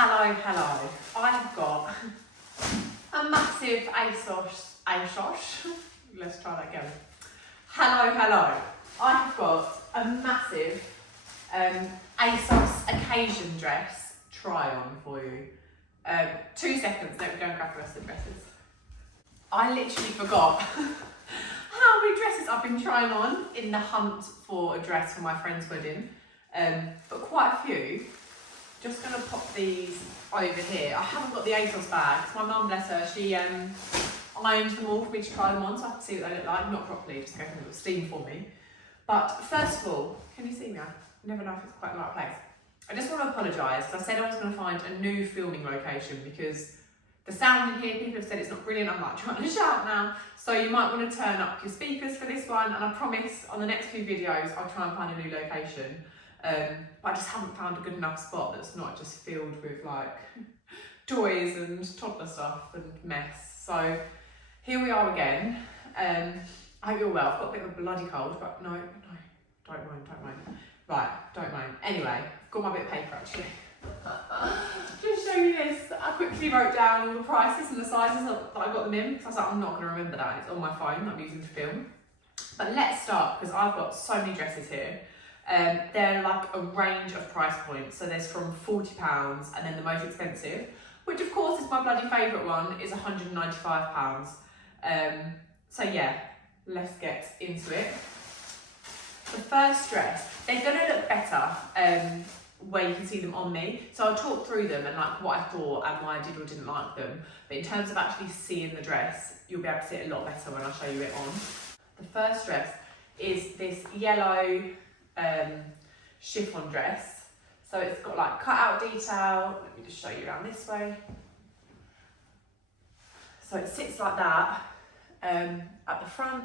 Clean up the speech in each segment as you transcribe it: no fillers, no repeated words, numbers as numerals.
Hello. I have got a massive Asos. Let's try that again. Hello. I have got a massive Asos occasion dress try on for you. 2 seconds, let me go and grab the rest of the dresses. I literally forgot how many dresses I've been trying on in the hunt for a dress for my friend's wedding, but quite a few. Just gonna pop these over here. I haven't got the Asos bags. My mum, bless her, she ironed them all for me to try them on so I can see what they look like. Not properly, just going to little steam for me. But first of all, can you see me? I never know if it's quite the right place. I just want to apologise because I said I was going to find a new filming location because the sound in here, people have said it's not brilliant. I'm like trying to shout now. So you might want to turn up your speakers for this one, and I promise on the next few videos I'll try and find a new location. But I just haven't found a good enough spot that's not just filled with like toys and toddler stuff and mess. So here we are again. I hope you're well. I've got a bit of a bloody cold, but no, don't mind. Right, don't mind. Anyway, I've got my bit of paper actually. Just show you this. I quickly wrote down all the prices and the sizes that I got them in because I was like, I'm not going to remember that. It's on my phone that I'm using to film. But let's start because I've got so many dresses here. They're like a range of price points. So there's from £40 and then the most expensive, which of course is my bloody favourite one, is £195. So yeah, let's get into it. The first dress, they're going to look better where you can see them on me. So I'll talk through them and like what I thought and why I did or didn't like them. But in terms of actually seeing the dress, you'll be able to see it a lot better when I show you it on. The first dress is this yellow chiffon dress. So it's got like cut out detail. Let me just show you around this way. So it sits like that at the front.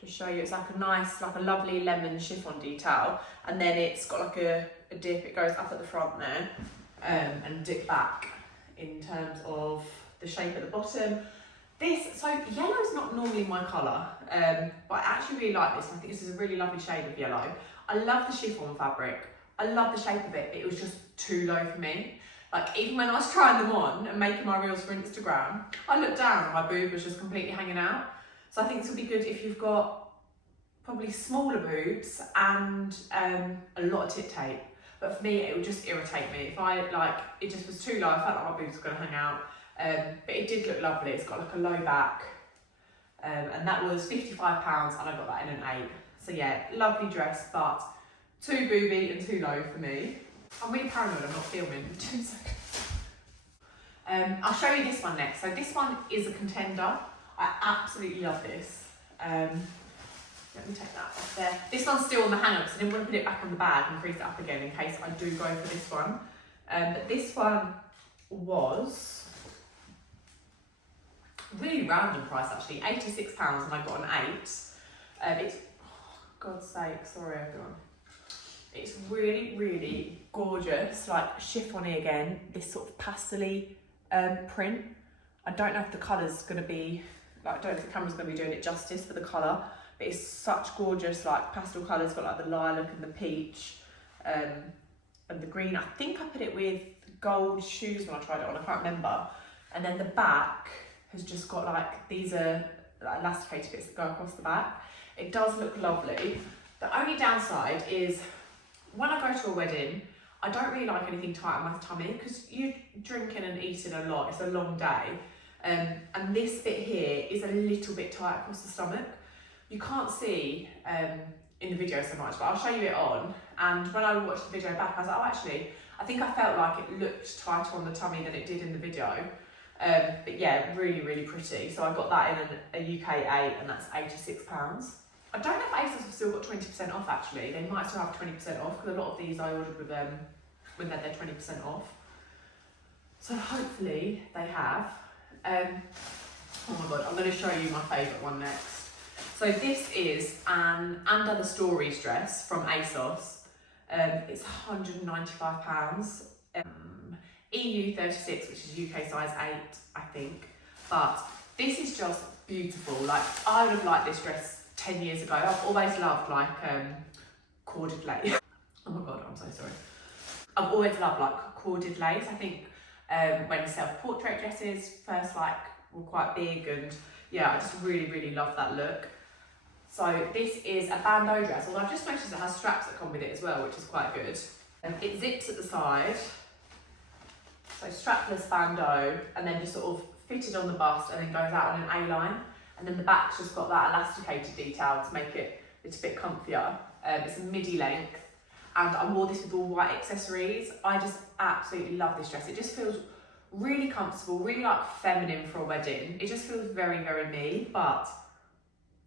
To show you, it's like a nice, like a lovely lemon chiffon detail, and then it's got like a dip. It goes up at the front there and dip back in terms of the shape at the bottom. So yellow is not normally my colour, but I actually really like this. I think this is a really lovely shade of yellow. I love the chiffon fabric. I love the shape of it. It was just too low for me. Like even when I was trying them on and making my reels for Instagram, I looked down and my boob was just completely hanging out. So I think this would be good if you've got probably smaller boobs and a lot of tit tape. But for me, it would just irritate me. If it just was too low, I felt like my boobs were going to hang out. But it did look lovely. It's got like a low back. And that was £55 and I got that in an 8. So yeah, lovely dress, but too booby and too low for me. I'm really paranoid I'm not filming. 2 seconds. I'll show you this one next. So this one is a contender. I absolutely love this. Let me take that off there. This one's still on the hanger because I didn't want to put it back on the bag and crease it up again in case I do go for this one. But this one was really random price actually, £86 and I got an 8. It's, oh, God's sake, sorry everyone. It's really gorgeous, like chiffony again, this sort of pastel-y print. I don't know if the colour's going to be, I don't know if the camera's going to be doing it justice for the colour, but it's such gorgeous like pastel colours. Got like the lilac and the peach and the green. I think I put it with gold shoes when I tried it on, I can't remember. And then the back has just got like, these are like elasticated bits that go across the back. It does look lovely. The only downside is when I go to a wedding, I don't really like anything tight on my tummy because you're drinking and eating a lot, it's a long day. And this bit here is a little bit tight across the stomach. You can't see in the video so much, but I'll show you it on. And when I watched the video back, I was like, oh, actually, I think I felt like it looked tighter on the tummy than it did in the video. But yeah, really pretty. So I got that in a UK 8 and that's £86. I don't know if Asos have still got 20% off actually. They might still have 20% off because a lot of these I ordered with them when they had their 20% off. So hopefully they have. Oh my God, I'm going to show you my favourite one next. So this is an And Other Stories dress from Asos. It's £195. EU 36, which is UK size 8, I think. But this is just beautiful. Like, I would have liked this dress 10 years ago. I've always loved like corded lace. Oh my God, I'm so sorry. I've always loved like corded lace. I think when self-portrait dresses first like were quite big, and yeah, I just really love that look. So this is a bandeau dress, although I've just noticed it has straps that come with it as well, which is quite good. It zips at the side, so strapless bandeau, and then just sort of fitted on the bust and then goes out on an A-line. And then the back's just got that elasticated detail to make it a little bit comfier. It's a midi length, and I wore this with all white accessories. I just absolutely love this dress. It just feels really comfortable, really like feminine for a wedding. It just feels very me, but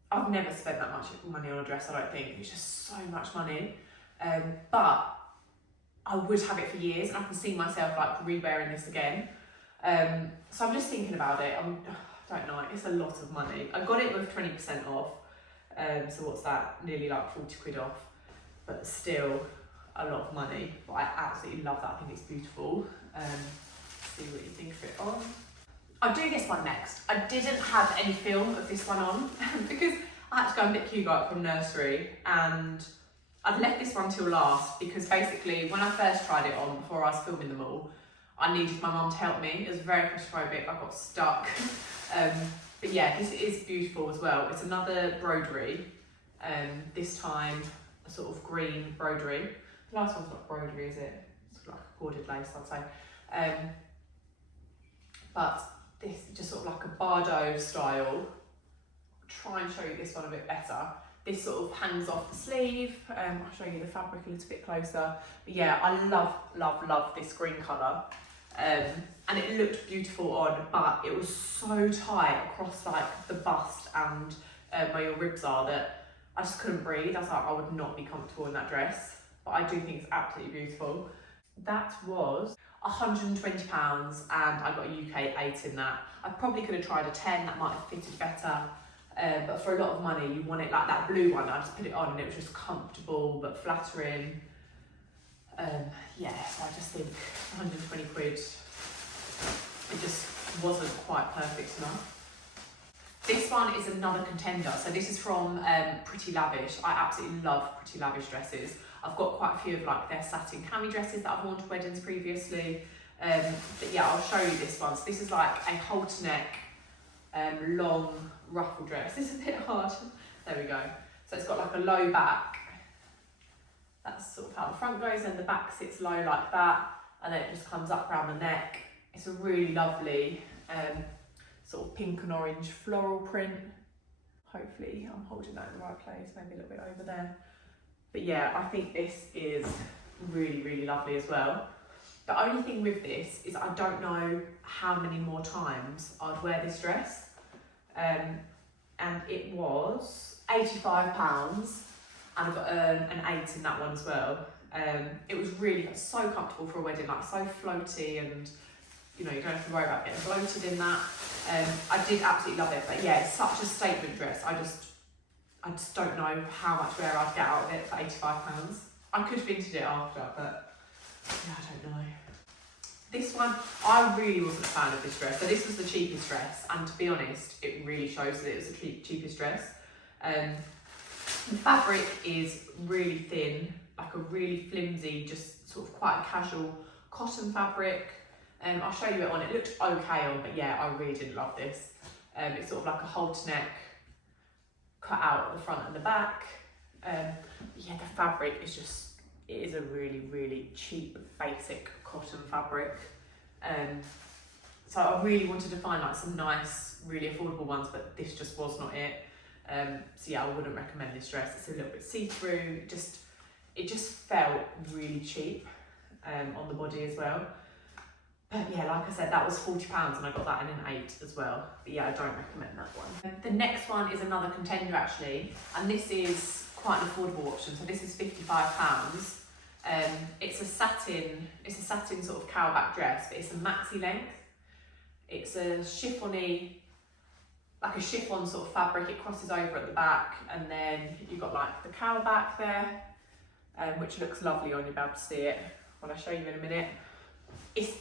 I've never spent that much money on a dress, I don't think. It's just so much money. But I would have it for years, and I can see myself like re-wearing this again. So I'm just thinking about it. I don't know, it's a lot of money. I got it with 20% off. So what's that? Nearly like 40 quid off, but still a lot of money. But I absolutely love that. I think it's beautiful. See what you think of it on. I'll do this one next. I didn't have any film of this one on because I had to go and pick Hugo up from nursery, and I'd left this one till last because basically when I first tried it on before I was filming them all, I needed my mum to help me. It was very claustrophobic, I got stuck. But yeah, this is beautiful as well. It's another broderie, this time a sort of green broderie. The last one's not broderie, is it? It's like a corded lace, I'd say. But this is just sort of like a Bardot style. I'll try and show you this one a bit better. This sort of hangs off the sleeve. I'll show you the fabric a little bit closer. But yeah, I love this green colour. And it looked beautiful on, but it was so tight across like the bust and where your ribs are that I just couldn't breathe. I was like, I would not be comfortable in that dress, but I do think it's absolutely beautiful. That was £120 and I got a UK 8 in that. I probably could have tried a 10, that might have fitted better. But for a lot of money, you want it like that blue one. I just put it on and it was just comfortable but flattering. Yeah, so I just think 120 quid, it just wasn't quite perfect enough. This one is another contender. So this is from Pretty Lavish. I absolutely love Pretty Lavish dresses. I've got quite a few of like their satin cami dresses that I've worn to weddings previously. But yeah, I'll show you this one. So this is like a halter neck, long ruffle dress. This is a bit hard. There we go. So it's got like a low back. That's sort of how the front goes, and the back sits low like that, and then it just comes up around the neck. It's a really lovely sort of pink and orange floral print. Hopefully I'm holding that in the right place, maybe a little bit over there. But yeah, I think this is really lovely as well. The only thing with this is I don't know how many more times I'd wear this dress. And it was £85, and I got an 8 in that one as well. It was really so comfortable for a wedding, like so floaty, and you know, you don't have to worry about getting bloated in that. I did absolutely love it, but yeah, it's such a statement dress. I just don't know how much wear I'd get out of it for £85. I could have vinted it after, but yeah, I don't know. This one, I really wasn't a fan of this dress. So this was the cheapest dress, and to be honest, it really shows that it was the cheapest dress. The fabric is really thin, like a really flimsy, just sort of quite a casual cotton fabric. I'll show you it on. It looked okay on, but yeah, I really didn't love this. It's sort of like a halter neck, cut out at the front and the back. Yeah, the fabric is just, it is a really cheap, basic cotton fabric. So I really wanted to find like some nice, really affordable ones, but this just was not it. So yeah, I wouldn't recommend this dress. It's a little bit see-through. It just felt really cheap on the body as well. But yeah, like I said, that was £40 and I got that in an 8 as well. But yeah, I don't recommend that one. The next one is another contender actually, and this is quite an affordable option. So this is £55. It's a satin sort of cowback dress, but it's a maxi length. It's a chiffony, like a chiffon sort of fabric. It crosses over at the back, and then you've got like the cowback there, which looks lovely on. You'll be able to see it when I show you in a minute.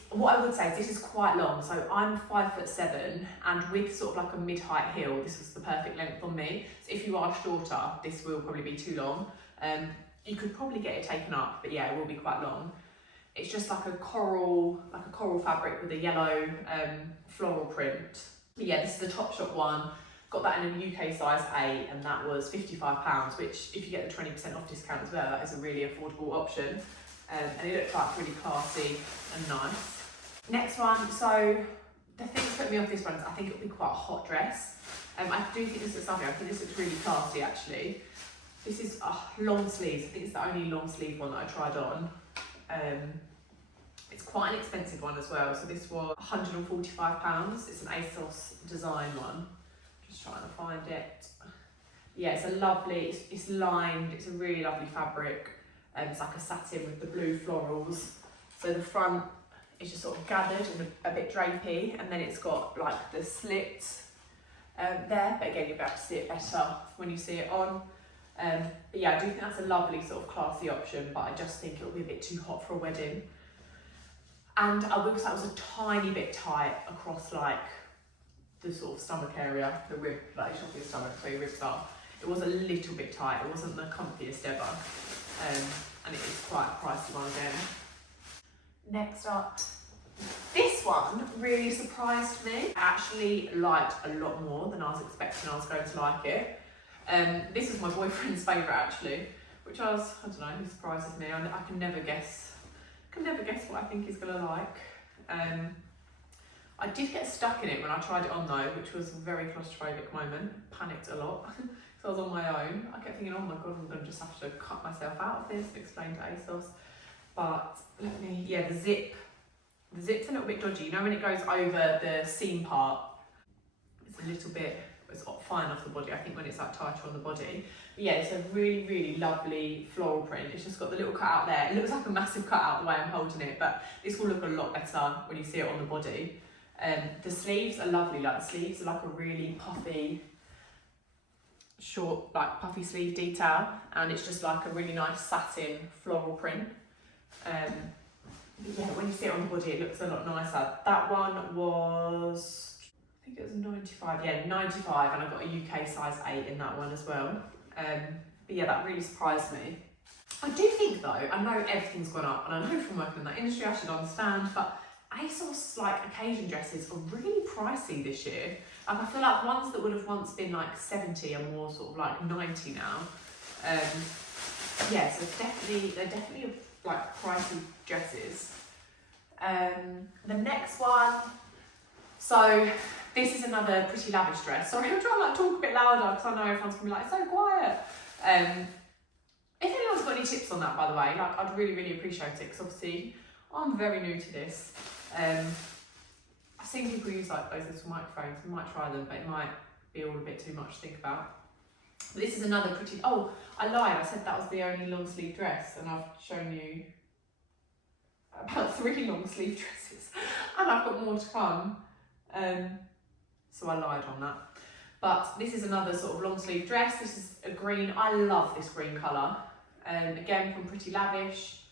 What I would say is this is quite long. So I'm 5'7", and with sort of like a mid-height heel, this was the perfect length on me. So if you are shorter, this will probably be too long. You could probably get it taken up, but yeah, it will be quite long. It's just like a coral fabric with a yellow floral print. But yeah, this is the Topshop one. Got that in a UK size 8 and that was £55, which if you get the 20% off discount as well, that is a really affordable option. And it looks like really classy and nice. Next one, so the thing that put me off this one is I think it'll be quite a hot dress. I do think this looks lovely. I think this looks really classy actually. This is long sleeves. I think it's the only long sleeve one that I tried on. It's quite an expensive one as well. So this was £145. It's an Asos design one. Just trying to find it. Yeah, it's a lovely, it's lined, it's a really lovely fabric. It's like a satin with the blue florals. So the front is just sort of gathered and a bit drapey, and then it's got like the slit there, but again you'll be able to see it better when you see it on. But yeah, I do think that's a lovely sort of classy option, but I just think it'll be a bit too hot for a wedding. And I will say it was a tiny bit tight across like the sort of stomach area, the rib, like it's not your stomach, so your ribs are. It was a little bit tight, it wasn't the comfiest ever. And it is quite a pricey one again. Next up, this one really surprised me. I actually liked a lot more than I was expecting I was going to like it. This is my boyfriend's favourite actually, which I don't know, he surprises me. I can never guess what I think he's gonna like. I did get stuck in it when I tried it on though, which was a very claustrophobic moment. Panicked a lot. So I was on my own. I kept thinking, oh my god, I'm gonna just have to cut myself out of this and explain to Asos. But yeah, the zip's a little bit dodgy. You know when it goes over the seam part, it's a little bit, it's fine off the body. I think when it's like tighter on the body. But yeah, it's a really, really lovely floral print. It's just got the little cutout there. It looks like a massive cutout the way I'm holding it, but this will look a lot better when you see it on the body. The sleeves are lovely. Like the sleeves are like a really puffy, short, like puffy sleeve detail, and it's just like a really nice satin floral print. But yeah, when you see it on the body, it looks a lot nicer. That one was, I think it was 95. Yeah, 95, and I got a UK size 8 in that one as well. But yeah, that really surprised me. I do think though, I know everything's gone up, and I know from working in that industry I should understand, but Asos like occasion dresses are really pricey this year. Like I feel like ones that would have once been like 70 are more sort of like 90 now. Yeah, so they're definitely like pricey dresses. The next one, so this is another Pretty Lavish dress. Sorry, I'm trying to like talk a bit louder because I know everyone's gonna be like, so quiet. If anyone's got any tips on that, by the way, like I'd really, really appreciate it, because obviously I'm very new to this. I've seen people use like those little microphones. I might try them, but it might be all a bit too much to think about. But this is another pretty, oh, I lied, I said that was the only long sleeve dress, and I've shown you about 3 long sleeve dresses, and I've got more to come. So I lied on that. But this is another sort of long sleeve dress. This is a green. I love this green colour. Again from Pretty Lavish.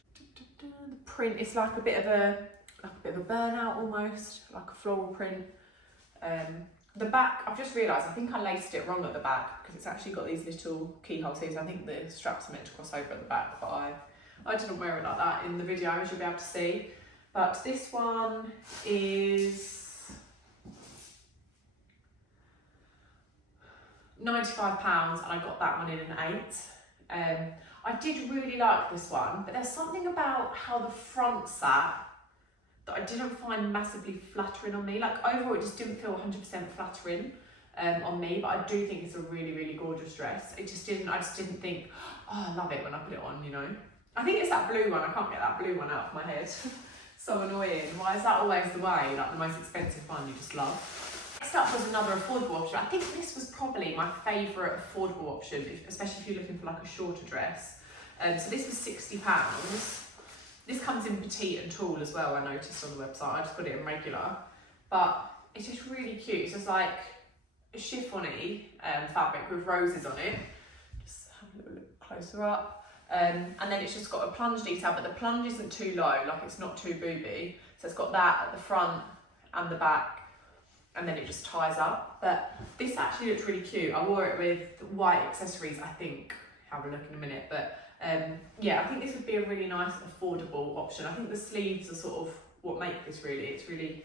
The print is like a bit of a burnout almost, like a floral print. The back, I've just realised, I think I laced it wrong at the back because it's actually got these little keyholes here. So I think the straps are meant to cross over at the back, but I didn't wear it like that in the video, as you'll be able to see. But this one is £95, and I got that one in an 8. I did really like this one, but there's something about how the front sat that I didn't find massively flattering on me. Like overall, it just didn't feel 100% flattering on me, but I do think it's a really, really gorgeous dress. I just didn't think, oh, I love it when I put it on, you know. I think it's that blue one. I can't get that blue one out of my head. So annoying. Why is that always the way? Like the most expensive one you just love. Next up was another affordable option. I think this was probably my favourite affordable option, especially if you're looking for like a shorter dress. So this was £60. This comes in petite and tall as well, I noticed on the website. I just got it in regular. But it's just really cute. So it's like a chiffon-y fabric with roses on it. Just have a little look closer up. And then it's just got a plunge detail, but the plunge isn't too low, like it's not too booby. So it's got that at the front and the back, and then it just ties up. But this actually looks really cute. I wore it with white accessories, I think. Have a look in a minute. But Yeah, I think this would be a really nice affordable option. I think the sleeves are sort of what make this really. It's really,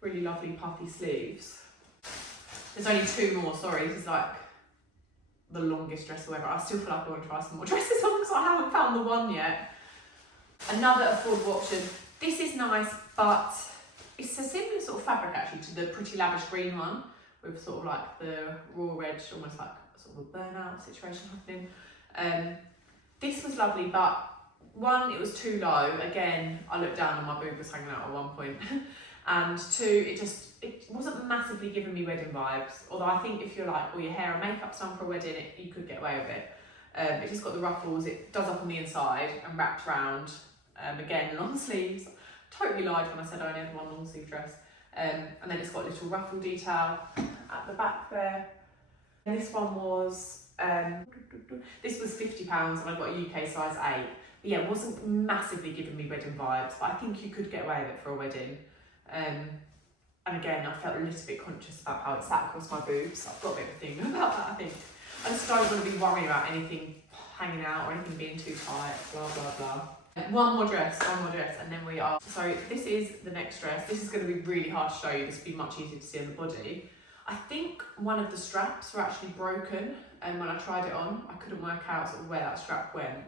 really lovely puffy sleeves. There's only 2 more, sorry, this is like the longest dress ever. I still feel like I want to try some more dresses on because I haven't found the one yet. Another affordable option. This is nice, but it's a similar sort of fabric actually to the Pretty Lavish green one with sort of like the raw edge, almost like sort of a burnout situation happening. This was lovely, but 1, it was too low. Again, I looked down and my boob was hanging out at one point. And 2, it wasn't massively giving me wedding vibes. Although I think if you're like, your hair and makeup's done for a wedding, you could get away with it. It just got the ruffles, it does up on the inside and wrapped round. Again, long sleeves. Totally lied when I said I only had 1 long sleeve dress. And then it's got a little ruffle detail at the back there. And this one was, this was £50 and I got a UK size 8. But yeah, it wasn't massively giving me wedding vibes, but I think you could get away with it for a wedding. And again, I felt a little bit conscious about how it sat across my boobs. I've got a bit of a thing about that, I think. I just don't want to be worrying about anything hanging out or anything being too tight, blah, blah, blah. One more dress, and then we are. So this is the next dress. This is going to be really hard to show you. This would be much easier to see on the body. I think one of the straps were actually broken, and when I tried it on, I couldn't work out sort of where that strap went.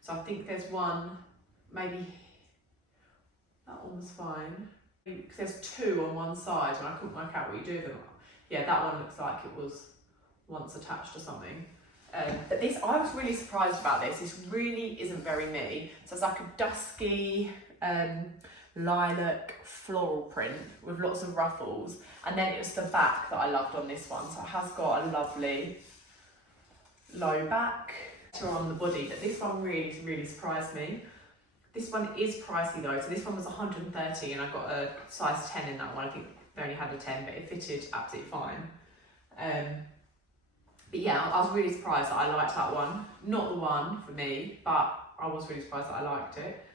So I think there's one, maybe that one was fine. Because there's 2 on one side, and I couldn't work out what you do with them. Yeah, that one looks like it was once attached or something. But this, I was really surprised about this. This really isn't very me. So it's like a dusky lilac floral print with lots of ruffles. And then it was the back that I loved on this one. So it has got a lovely low back on the body. But this one really, really surprised me. This one is pricey though. So this one was 130 and I got a size 10 in that one. I think they only had a 10, but it fitted absolutely fine. But yeah, I was really surprised that I liked that one. Not the one for me, but I was really surprised that I liked it.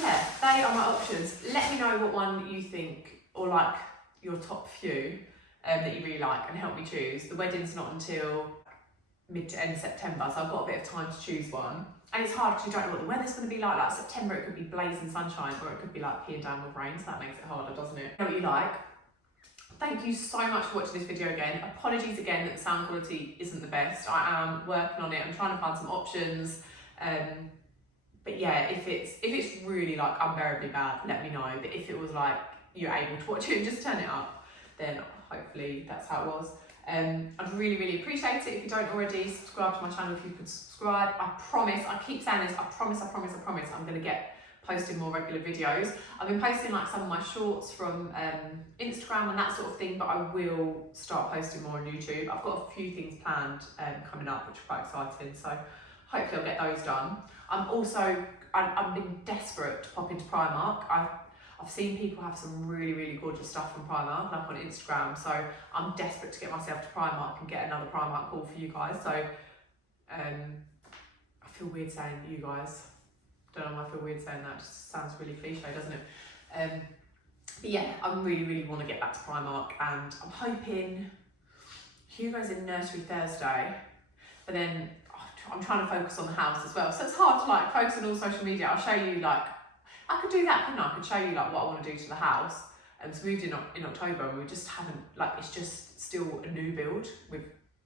Yeah, they are my options. Let me know what one you think, or like your top few that you really like, and help me choose. The wedding's not until mid to end September, so I've got a bit of time to choose one. And it's hard because you don't know what the weather's going to be like. Like September, it could be blazing sunshine, or it could be like peeing down with rain, so that makes it harder, doesn't it? Know what you like. Thank you so much for watching this video again. Apologies again that the sound quality isn't the best. I am working on it. I'm trying to find some options. But yeah, if it's really like unbearably bad, let me know. But if it was like you're able to watch it and just turn it up, then hopefully that's how it was. I'd really, really appreciate it if you don't already subscribe to my channel. If you could subscribe, I promise, I keep saying this, I promise I'm going to get posting more regular videos. I've been posting like some of my shorts from Instagram and that sort of thing, but I will start posting more on YouTube. I've got a few things planned coming up, which are quite exciting, so hopefully I'll get those done. I've been desperate to pop into Primark. I've seen people have some really, really gorgeous stuff from Primark, like on Instagram, so I'm desperate to get myself to Primark and get another Primark haul for you guys. So I feel weird saying you guys. Don't know why I feel weird saying that, it just sounds really cliche, doesn't it? But yeah, I really, really want to get back to Primark, and I'm hoping Hugo's in nursery Thursday, but then I'm trying to focus on the house as well, so it's hard to like focus on all social media. I'll show you, like, I could do that, couldn't I? I could show you like what I want to do to the house. It's moved in October, and we just haven't, like, it's just still a new build,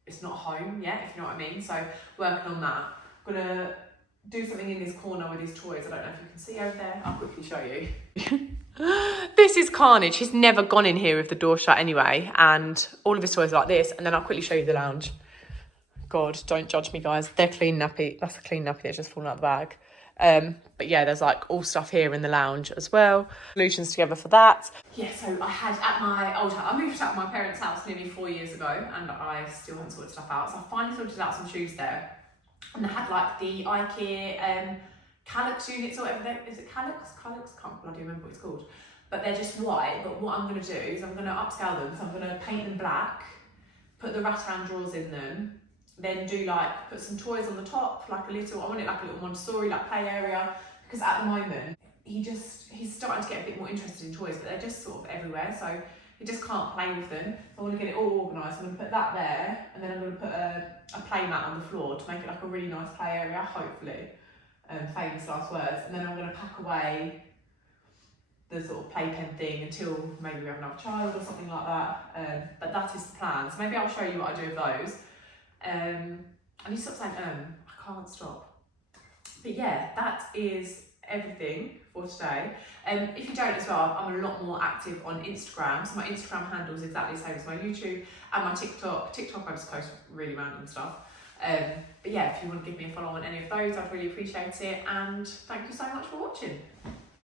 it's not home yet, if you know what I mean. So working on that. I'm gonna do something in this corner with his toys. I don't know if you can see over there. I'll quickly show you. This is carnage. He's never gone in here with the door shut anyway, and all of his toys are like this. And then I'll quickly show you the lounge. God, don't judge me, guys. They're clean nappy. That's a clean nappy that's just fallen out of the bag. But yeah, there's like all stuff here in the lounge as well. Solutions together for that. Yeah, so I had at my old house, I moved out of my parents' house nearly 4 years ago, and I still haven't sorted stuff out. So I finally sorted out some shoes there. And I had like the IKEA Calyx units or whatever. Is it Calyx? Calyx? Can't bloody remember what it's called. But they're just white. But what I'm going to do is I'm going to upscale them. So I'm going to paint them black, put the wraparound drawers in them, then do like, put some toys on the top, like a little, I want it like a little Montessori, like play area. Because at the moment, he's starting to get a bit more interested in toys, but they're just sort of everywhere. So he just can't play with them. I want to get it all organised. I'm going to put that there, and then I'm going to put a play mat on the floor to make it like a really nice play area, hopefully. famous last words, and then I'm going to pack away the sort of playpen thing until maybe we have another child or something like that. But that is the plan. So maybe I'll show you what I do with those. And you stop saying, I can't stop. But yeah, that is everything for today. If you don't as well, I'm a lot more active on Instagram. So my Instagram handle is exactly the same as my YouTube and my TikTok. TikTok I just post really random stuff. But yeah, if you want to give me a follow on any of those, I'd really appreciate it. And thank you so much for watching.